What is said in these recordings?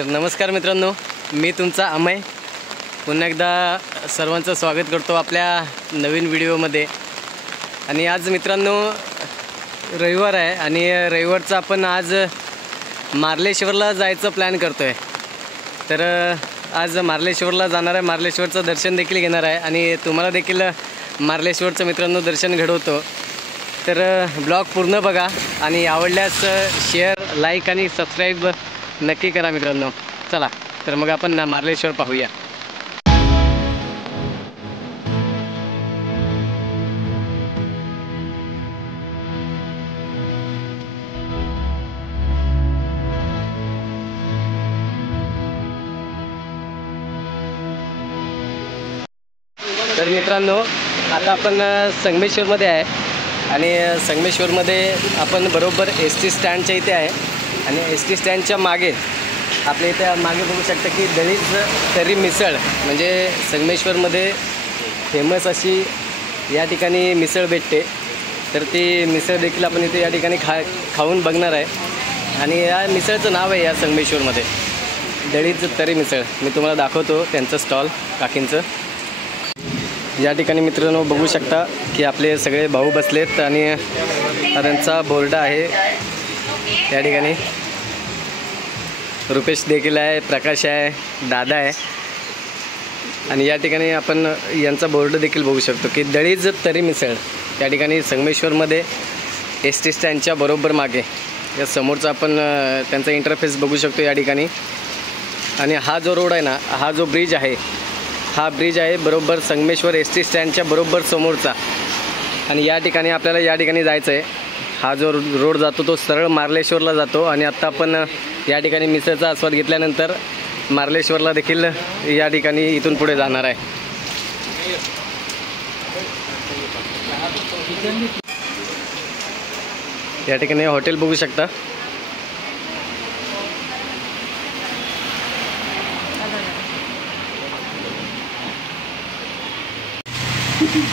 तर नमस्कार मित्रांनो, मी तुमचा अमय पुन्हा एकदा सर्वांचं स्वागत करतो आपल्या नवीन व्हिडिओमध्ये। आणि आज मित्रांनो रविवार आहे आणि रविवारचा आपण आज मार्लेश्वरला जायचं प्लॅन करतो आहे। तर आज मार्लेश्वरला जाणार आहे, मार्लेश्वरचं दर्शन देखील घेणार आहे आणि तुम्हाला देखील मार्लेश्वरचं मित्रांनो दर्शन घडवतो। तर ब्लॉग पूर्ण बघा आणि आवडल्यास शेअर, लाईक आणि सबस्क्राईब नक्की करा मित्रांनो। चला तर मग आपण मार्लेश्वर पाहूया। तर मित्रांनो आता आपण संगमेश्वरमध्ये आहे आणि संगमेश्वरमध्ये आपण बरोबर एस टी स्टँडच्या इथे आहे आणि एस टी स्टँडच्या मागे आपल्या इथे मागे बघू शकता की दलित तर्री मिसळ म्हणजे संगमेश्वरमध्ये फेमस अशी या ठिकाणी मिसळ भेटते। तर ती मिसळ देखील आपण इथे या ठिकाणी खाऊन बघणार आहे आणि या मिसळचं नाव आहे या संगमेश्वरमध्ये दलित तर्री मिसळ। मी तुम्हाला दाखवतो त्यांचं स्टॉल काकींचं। या ठिकाणी मित्रांनो बघू शकता की आपले सगळे भाऊ बसलेत आणि त्यांचा बोर्ड आहे। या ठिकाणी रुपेश देखील आहे, प्रकाश आहे, दादा आहे आणि या ठिकाणी आपण यांचा बोर्ड देखील बघू शकतो की दलित तर्री मिसळ या ठिकाणी संगमेश्वरमध्ये एस टी स्टँडच्या बरोबर मागे या समोरचा आपण त्यांचा इंटरफेस बघू शकतो या ठिकाणी। आणि हा जो रोड आहे ना, हा जो ब्रिज आहे, हा ब्रिज आहे बरोबर संगमेश्वर एस टी स्टँडच्या बरोबर समोरचा आणि या ठिकाणी आपल्याला या ठिकाणी जायचं आहे। हा जो रोड जातो तो सरळ मार्लेश्वरला जातो आणि आत्ता आपण या ठिकाणी मिसळचा आस्वाद घेतल्यानंतर मार्लेश्वरला देखील या ठिकाणी इथून पुढे जाणार आहे। या ठिकाणी हॉटेल बघू शकता।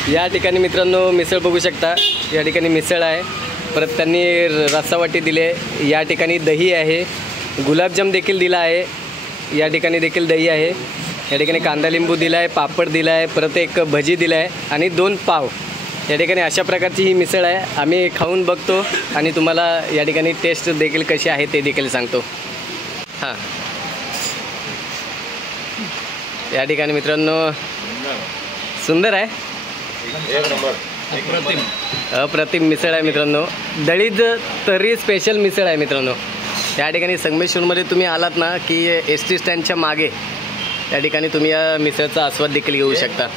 या ठिकाणी मित्रांनो मिसळ बघू शकता, या ठिकाणी मिसळ आहे, परत त्यांनी रस्सावाटी दिले, या ठिकाणी दही आहे, गुलाबजाम देखील दिला आहे, या ठिकाणी देखील दही आहे, या ठिकाणी कांदा लिंबू दिला आहे, पापड दिला आहे, परत एक भजी दिला आहे आणि 2 पाव। या ठिकाणी अशा प्रकारची ही मिसळ आहे। आम्ही खाऊन बघतो आणि तुम्हाला या ठिकाणी टेस्ट देखील कशी आहे ते देखील सांगतो। हां, या ठिकाणी मित्रांनो सुंदर आहे, अप्रतिम मिसळ आहे मित्रांनो, दलित तर्री स्पेशल मिसळ आहे मित्रांनो। या ठिकाणी संगमेश्वरमध्ये तुम्ही आलात ना की एस टी स्टँडच्या मागे या ठिकाणी तुम्ही या मिसळचा आस्वाद देखील घेऊ शकता।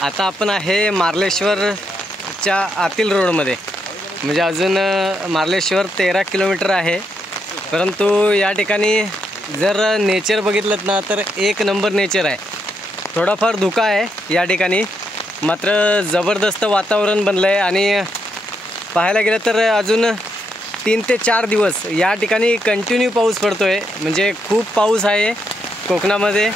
आता आपण आहे मार्लेश्वरच्या आतील रोडमध्ये, म्हणजे अजून मार्लेश्वर 13 किलोमीटर आहे, परंतु या ठिकाणी जर नेचर बघितलं ना तर एक नंबर नेचर आहे। थोडाफार धुका आहे या ठिकाणी, मात्र जबरदस्त वातावरण बनलं आहे आणि पाहायला गेलं तर अजून 3 ते 4 दिवस या ठिकाणी कंटिन्यू पाऊस पडतो आहे, म्हणजे खूप पाऊस आहे कोकणामध्ये।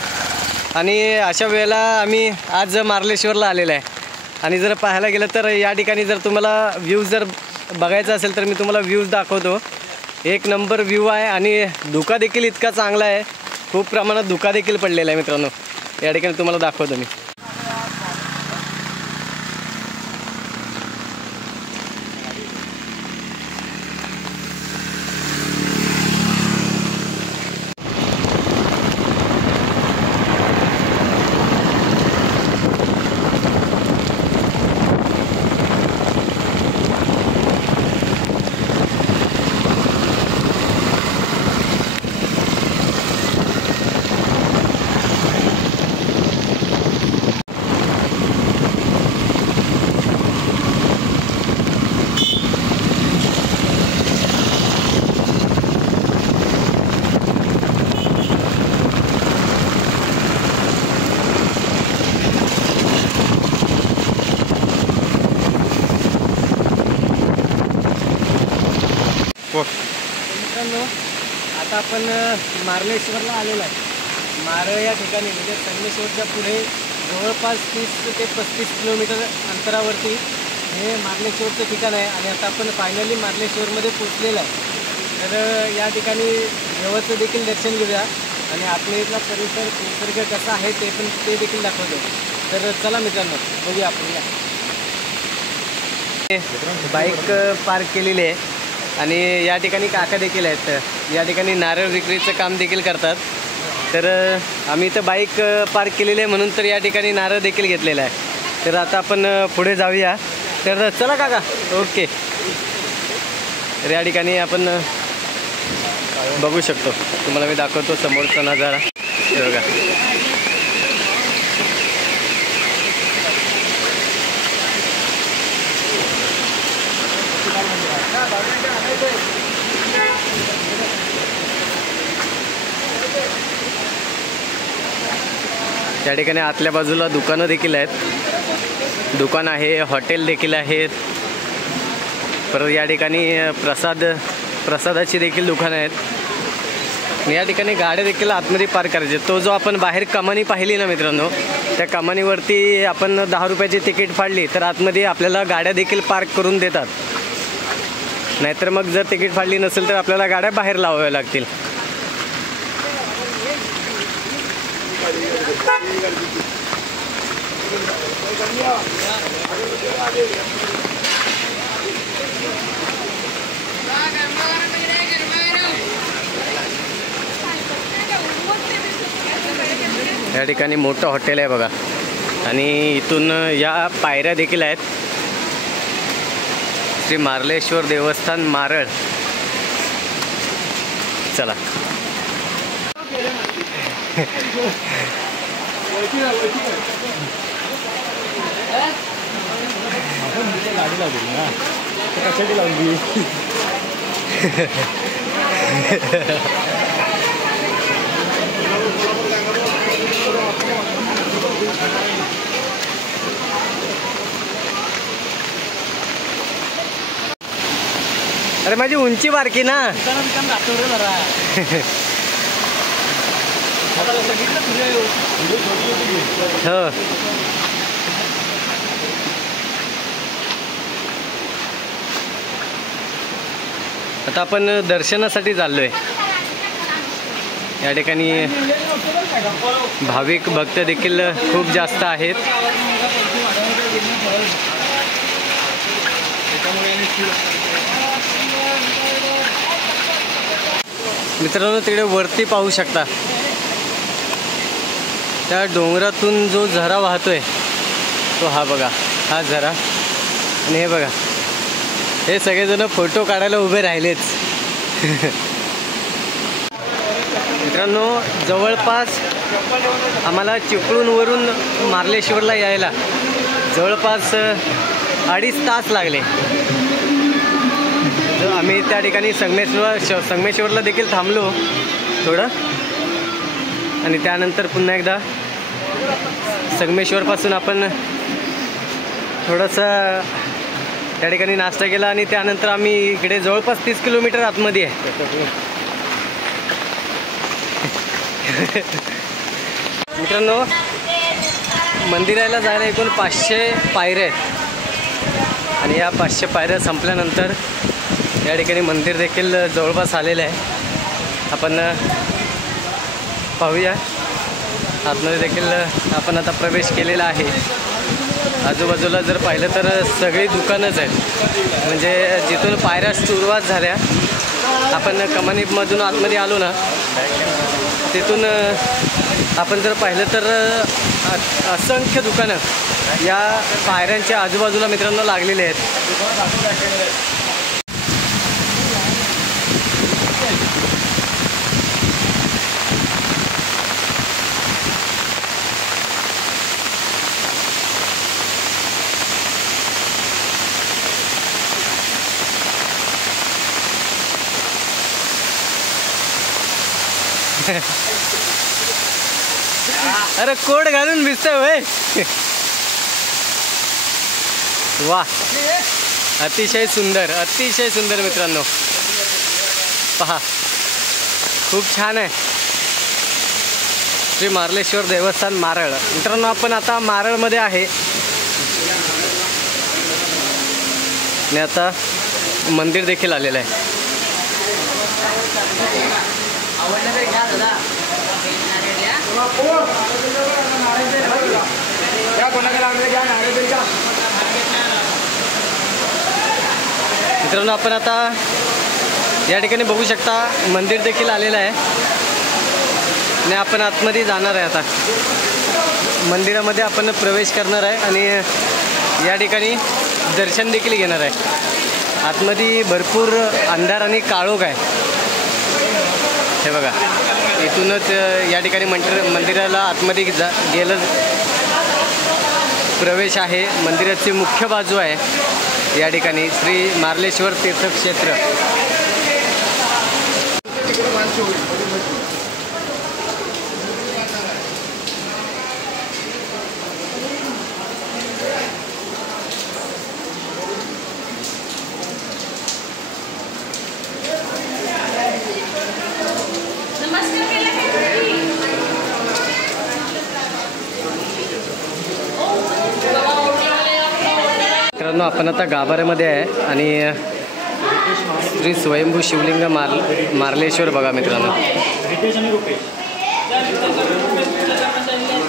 आणि अशा वेळेला आम्ही आज मार्लेश्वरला आलेला आहे आणि जर पाहायला गेलं तर या ठिकाणी जर तुम्हाला व्ह्यूज जर बघायचा असेल तर मी तुम्हाला व्ह्यूज दाखवतो। एक नंबर व्ह्यू आहे आणि धुका देखील इतका चांगला आहे, खूप प्रमाणात धुका देखील पडलेला आहे मित्रांनो। या ठिकाणी तुम्हाला दाखवतो मी। मित्रांनो आता आपण मार्लेश्वरला आलेलो आहे। मारळ या ठिकाणी म्हणजे संगमेश्वरच्या पुढे जवळपास 30 ते 35 किलोमीटर अंतरावरती हे मार्लेश्वरचं ठिकाण आहे आणि आता आपण फायनली मार्लेश्वरमध्ये पोचलेलं आहे. तर या ठिकाणी देवाचं देखील दर्शन घेऊया आणि आतमधला परिसर निसर्ग कसा आहे ते देखील दाखवतो. तर चला मित्रांनो बघूया आपण. बाईक पार्क केलेली आहे आणि या ठिकाणी काका देखील आहेत. या ठिकाणी नारळ विक्रीचं काम देखील करतात. तर आम्ही इथं बाईक पार्क केलेली आहे म्हणून तर या ठिकाणी नारळ देखील घेतलेला आहे. तर आता आपण पुढे जाऊया. तर चला काका. ओके. तर या ठिकाणी आपण बघू शकतो, तुम्हाला मी दाखवतो समोरचा नजारा. हे बघा. या ठिकाणी आतल्या बाजूला दुकानं देखील आहेत. दुकान आहे, हॉटेल देखील आहेत. परत या ठिकाणी प्रसादाची देखील दुकानं आहेत. या ठिकाणी गाड्या देखील आतमध्ये पार्क करायचे. तो जो आपण बाहेर कमानी पाहिली ना मित्रांनो, त्या कमानीवरती आपण 10 रुपयाची तिकीट फाडली तर आतमध्ये आपल्याला गाड्या देखील पार्क करून देतात. नाहीतर मग जर तिकीट फाडली नसेल तर आपल्याला गाड्या बाहेर लावाव्या लागतील. या ठिकाणी मोठं हॉटेल आहे बघा आणि इथून या पायऱ्या देखील आहेत. श्री मार्लेश्वर देवस्थान मारळ. चला. गाडी लावली ना कशाची लावली. अरे माझी उंची बारकी ना. हो. आता आपण दर्शनासाठी चाललोय. या ठिकाणी भाविक भक्त देखील खूप जास्त आहेत. मित्रांनो तिकडे वरती पाहू शकता, त्या डोंगरातून जो झरा वाहतोय तो हा बघा, हा झरा. आणि हे बघा, हे सगळेजण फोटो काढायला उभे राहिलेच. मित्रांनो जवळपास आम्हाला चिपळूणवरून मार्लेश्वरला यायला जवळपास 2.5 तास लागले. आम्ही त्या ठिकाणी संगमेश्वरला देखील थांबलो थोडं आणि त्यानंतर पुन्हा एकदा संगमेश्वरपासून आपण थोडंसं त्या ठिकाणी नाश्ता केला आणि त्यानंतर आम्ही इकडे जवळपास 30 किलोमीटर आतमध्ये आहे. मित्रांनो मंदिराला जायला एकूण 500 पायऱ्या आहेत आणि या 500 पायऱ्या संपल्यानंतर या ठिकाणी मंदिर देखील जवळपास आलेलं आहे. आपण पाहूया. आतमध्ये देखील आपण आता प्रवेश केलेला आहे. आजूबाजूला जर पाहिलं तर सगळी दुकानंच आहेत. म्हणजे जिथून पायऱ्या सुरुवात झाल्या, आपण कमानीमधून आतमध्ये आलो ना, तिथून आपण जर पाहिलं तर असंख्य दुकानं या पायऱ्यांच्या आजूबाजूला मित्रांनो लागलेली आहेत. अरे कोड घालून भिजतोय होय. वा, अतिशय सुंदर, अतिशय सुंदर मित्रांनो. पहा, खूप छान आहे. श्री मार्लेश्वर देवस्थान मारळ. मित्रांनो, आपण आता मारळमध्ये आहे आणि आता मंदिर देखील आलेलं आहे. मित्रांनो, आपण आता या ठिकाणी बघू शकता मंदिर देखील आलेलं आहे आणि आपण आतमध्ये जाणार आहे. आता मंदिरामध्ये आपण प्रवेश करणार आहे आणि या ठिकाणी दर्शन देखील घेणार आहे. आतमध्ये भरपूर अंधार आणि काळोख आहे. हे बघा, इथूनच या ठिकाणी मंदिराला आतमध्ये गेलं प्रवेश आहे. मंदिराची मुख्य बाजू आहे या ठिकाणी श्री मार्लेश्वर तीर्थक्षेत्र. मित्रांनो, आपण आता गाभाऱ्यामध्ये आहे आणि श्री स्वयंभू शिवलिंग मार्लेश्वर बघा मित्रांनो.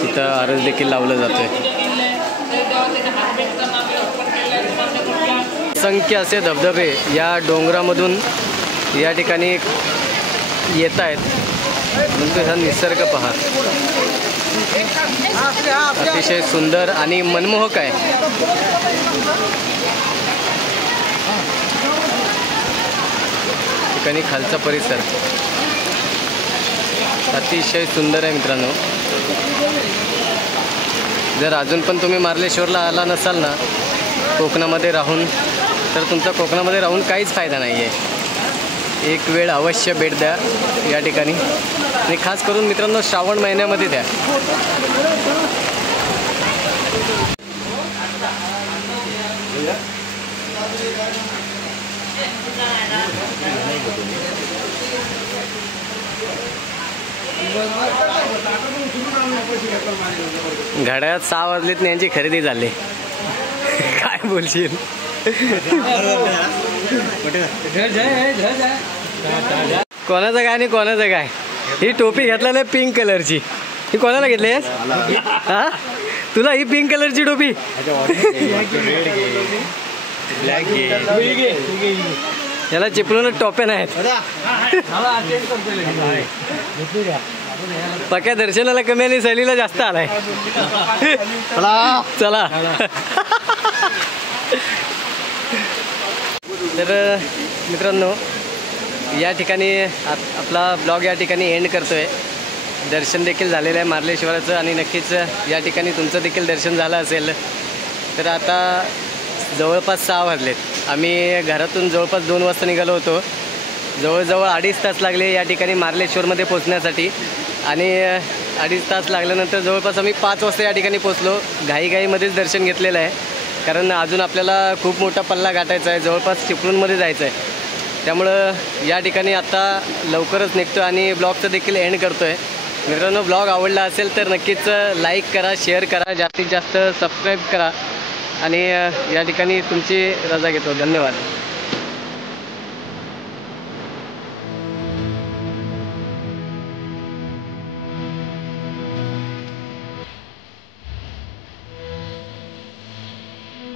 तिथं आरस देखील लावलं जातोय. असंख्य असे धबधबे या डोंगरामधून या ठिकाणी येत आहेत. नंतर हा निसर्ग पहा, अतिशय सुंदर आणि मनमोहक आहे. ठिकाणी खालचा परिसर अतिशय सुंदर आहे मित्रांनो. जर अजून पण तुम्ही मार्लेश्वरला आला नसाल ना कोकणामध्ये राहून, तर तुमचा कोकणामध्ये राहून काहीच फायदा नाही आहे. एक वेळ अवश्य भेट द्या या ठिकाणी आणि खास करून मित्रांनो श्रावण महिन्यामध्ये द्या. घड्याळात 6 वाजलेत आणि यांची खरेदी झाली. काय बोलशील? कोणाचं काय आणि कोणाचं काय? ही टोपी घेतलेली आहे पिंक कलरची. ही कोणाला घेतली आहेस? हा, तुला ही पिंक कलरची टोपी? याला चिपळून टोप्या नाहीत. पक्या दर्शनाला कमी आणि सहलीला जास्त आलाय. चला. तर मित्रांनो, या ठिकाणी आपला ब्लॉग या ठिकाणी एंड करतोय. दर्शन देखील झालेलं आहे मार्लेश्वराचं आणि नक्कीच या ठिकाणी तुमचं देखील दर्शन झालं असेल. तर आता जवळपास 6 वाजलेत. आम्ही घरातून जवळपास 2 वाजता निघालो होतो. जवळजवळ 2.5 तास लागले या ठिकाणी मार्लेश्वरमध्ये पोचण्यासाठी आणि 2.5 तास लागल्यानंतर जवळपास आम्ही 5 वाजता या ठिकाणी पोचलो. घाईघाईमध्येच दर्शन घेतलेलं आहे, कारण अजून आपल्याला खूप मोठा पल्ला गाठायचा आहे. जवळपास चिपळूणमध्ये जायचं आहे. त्यामुळं या ठिकाणी आता लवकरच निघतो आणि ब्लॉगचं देखील एंड करतो आहे. मित्रांनो, ब्लॉग आवडला असेल तर नक्कीच लाईक करा, शेअर करा, जास्तीत जास्त सबस्क्राईब करा आणि या ठिकाणी तुमची रजा घेतो. धन्यवाद.